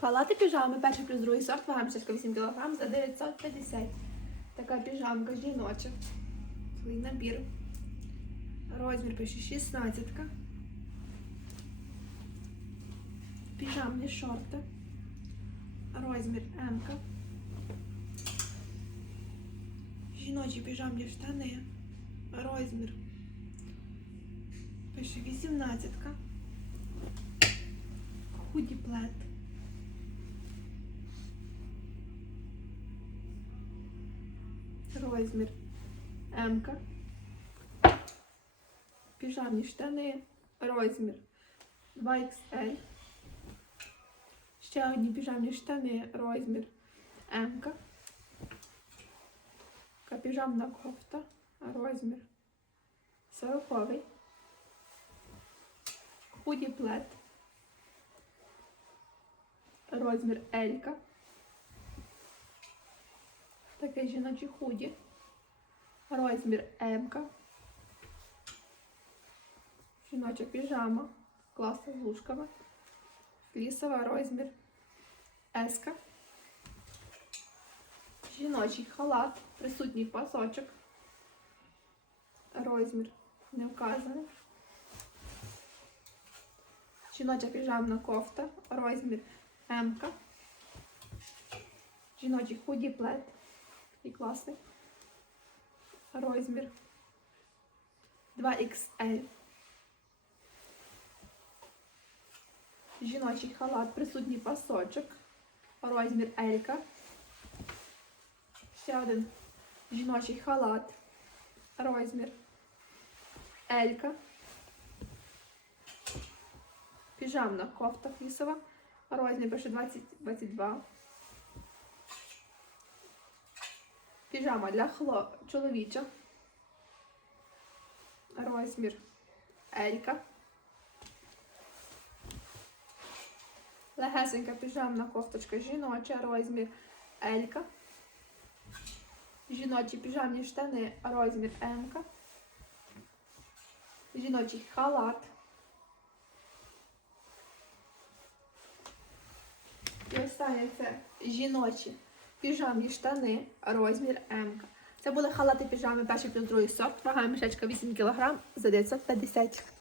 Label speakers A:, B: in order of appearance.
A: Халати піжами, перший плюс другий сорт, вага мішечка 8 кг за 950. Така піжамка жіноча. Свій набір. Розмір пише 16. Піжамні шорти. Розмір М. Жіночі піжамні штани. Розмір. Пише 18. Худі плед. Розмір М. Піжамні штани. Розмір 2XL. Ще одні піжамні штани. Розмір М. Піжамна кофта. Розмір 40. Худі плед. Розмір Елька. Таке жіночі худі. Розмір М. Жіноча піжама. Класна з. Флісова розмір С. Жіночий халат. Присутній пасочок. Розмір не вказаний. Жіноча піжамна кофта. Розмір М. Жіночий худі плед. І класний. Розмір 2XL. Жіночий халат, присутній пасочок. Розмір Елька. Ще один жіночий халат. Розмір Елька. Піжамна кофта флісова. Розмір пише 20-22. Піжама для хло... чоловіча. Розмір Елька. Легесенька піжамна кофточка жіноча, розмір Елька. Жіночі піжамні штани, розмір М. Жіночий халат. І останнє це жіночі піжамні штани, розмір М. Це були халати піжами перший плюс другий сорт, вага мішечка 8 кг за 950.